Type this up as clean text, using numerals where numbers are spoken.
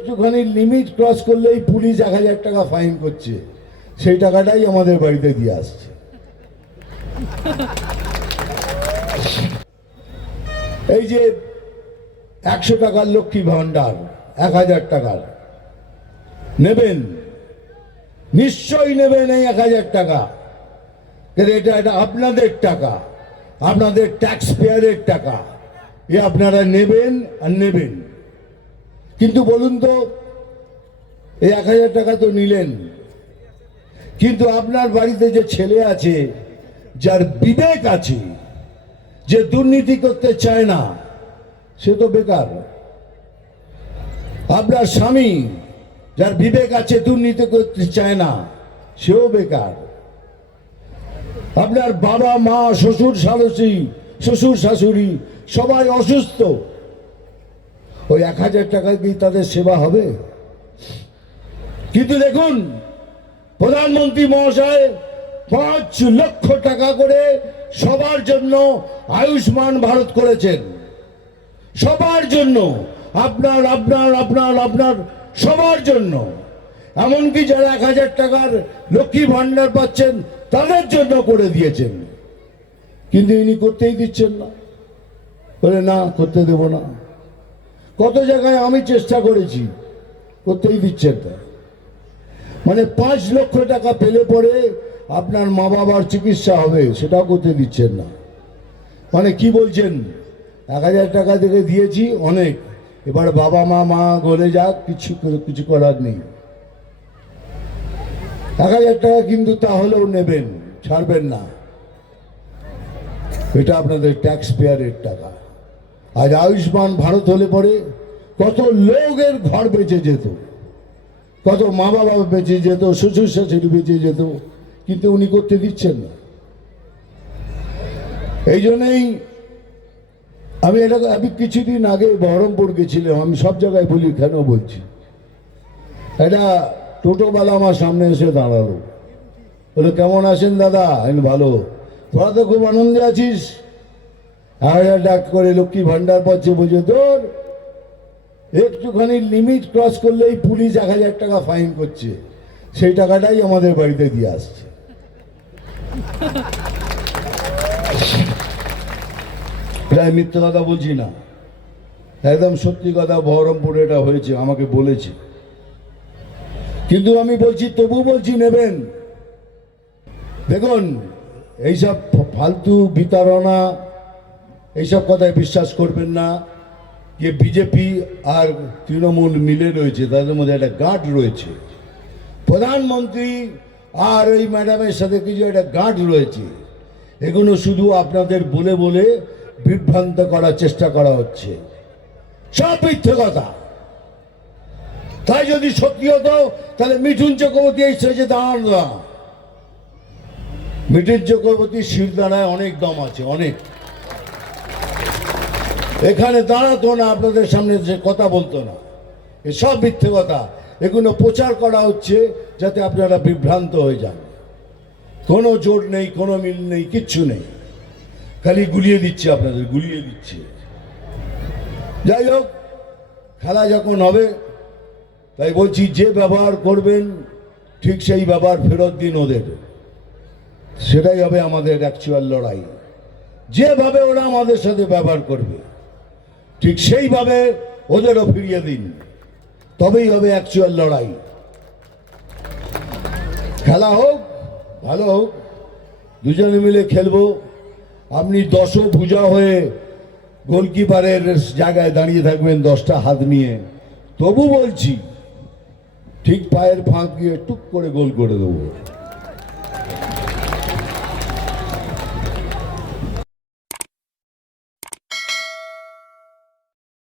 একটুখানি limit cross করলেই police 1000 টাকা ফাইন করছে, সেই টাকাটাই আমাদের বাড়িতে দিয়ে আসছে। এই যে 100 টাকার লক্ষ্মী ভান্ডার 1000 টাকার নেবেন, নিশ্চয়ই নেবেন এই 1000 টাকা, এটা আপনাদের টাকা, আপনাদের ট্যাক্স পেয়ারের টাকা, এ আপনারা নেবেন আর নেবেন। কিন্তু বলুন তো, এই 1000 টাকা তো নিলেন, কিন্তু আপনার বাড়িতে যে ছেলে আছে, যার বিবেক আছে, যে দুর্নীতি করতে চায় না, সে তো বেকার। আপনার স্বামী যার বিবেক আছে, দুর্নীতি করতে চায় না, সেও বেকার। আপনার বাবা মা শ্বশুর শাশুড়ি সবাই অসুস্থ, ওই 1000 টাকা কি তাদের সেবা হবে? কিন্তু দেখুন, প্রধানমন্ত্রী মহাশয় 5 লক্ষ টাকা করে সবার জন্য আয়ুষ্মান ভারত করেছেন, সবার জন্য, আপনার আপনার আপনার আপনার সবার জন্য। এমনকি যারা 1000 টাকার লক্ষ্মী ভান্ডার পাচ্ছেন তাদের জন্য করে দিয়েছেন, কিন্তু ইনি করতেই দিচ্ছেন না, বলে না করতে দেব না। কত জায়গায় আমি চেষ্টা করেছি, করতেই দিচ্ছেন না। মানে 5 লক্ষ টাকা পেলে পরে আপনার মা বাবার চিকিৎসা হবে, সেটাও করতে দিচ্ছেন না। মানে কি বলছেন, 1000 টাকা থেকে দিয়েছি অনেক, এবার বাবা মা গলে যাক, কিছু করার নেই। 1000 টাকা কিন্তু তাহলেও নেবেন, ছাড়বেন না, এটা আপনাদের ট্যাক্স পেয়ারের টাকা। আজ আয়ুষ্মান ভারত হলে পরে কত লোকের ঘর বেঁচে যেত, কত মা বাবা বেঁচে যেত, শ্বশুর শাশুড়ি বেঁচে যেত, কিন্তু উনি করতে দিচ্ছেন না। এই জন্যই আমি কিছুদিন আগে বহরমপুর গেছিলাম, আমি সব জায়গায় বলি, কেন বলছি, এটা টোটোওয়ালা আমার সামনে এসে দাঁড়ালো, বলে কেমন আছেন দাদা? আমি ভালো। তোরা তো খুব আনন্দে আছিস, 1000 টাকা করে লক্ষ্মী ভান্ডার পাচ্ছে, বুঝে তোর একটুখানি লিমিট ক্রস করলেই পুলিশ 1000 টাকা ফাইন করছে, সেই টাকাটাই আমাদের বাড়িতে দিয়ে আসছে। প্রায় মিথ্যে কথা বলছি না, একদম সত্যি কথা। বহরমপুরে এটা হয়েছে, আমাকে বলেছে, কিন্তু আমি বলছি, তবু বলছি নেবেন। দেখুন, এইসব ফালতু বিতাড়না, এইসব কথায় বিশ্বাস করবেন না। যে বিজেপি আর তৃণমূল মিলে রয়েছে, তাদের মধ্যে একটা গাঁট রয়েছে। প্রধানমন্ত্রী আর ওই ম্যাডামের সাথে কিছু একটা গাঁট রয়েছে। এগুলো শুধু আপনাদের বলে বলে বিভ্রান্ত করার চেষ্টা করা হচ্ছে, সব মিথ্যে কথা। তাই যদি সত্যি হতো, তাহলে মিঠুন চক্রবর্তী এই স্টেজে দাঁড়ানো না। মিঠুন চক্রবর্তীর শিরদাঁড়ায় অনেক দম আছে, অনেক। এখানে দাঁড়াতো না, আপনাদের সামনে যে কথা বলতো না, এসব মিথ্যে কথা। এগুলো প্রচার করা হচ্ছে যাতে আপনারা বিভ্রান্ত হয়ে যান। কোনো জোর নেই, কোনো মিল নেই, কিচ্ছু নেই, খালি গুলিয়ে দিচ্ছে, আপনাদের গুলিয়ে দিচ্ছে। যাই হোক, খেলা যখন হবে, তাই বলছি, যে ব্যবহার করবেন ঠিক সেই ব্যবহার ফেরত দিন ওদের, সেটাই হবে আমাদের অ্যাকচুয়াল লড়াই। যেভাবে ওরা আমাদের সাথে ব্যবহার করবে, ঠিক সেইভাবে ওদেরও ফিরিয়ে দিন, তবেই হবে অ্যাকচুয়াল লড়াই। খেলা হোক, ভালো হোক, দুজনে মিলে খেলবো। আপনি 10 ভুজা হয়ে গোলকিপারের জায়গায় দাঁড়িয়ে থাকবেন 10টা হাত নিয়ে, তবু বলছি ঠিক পায়ের ফাঁক দিয়ে টুক করে গোল করে দেবো।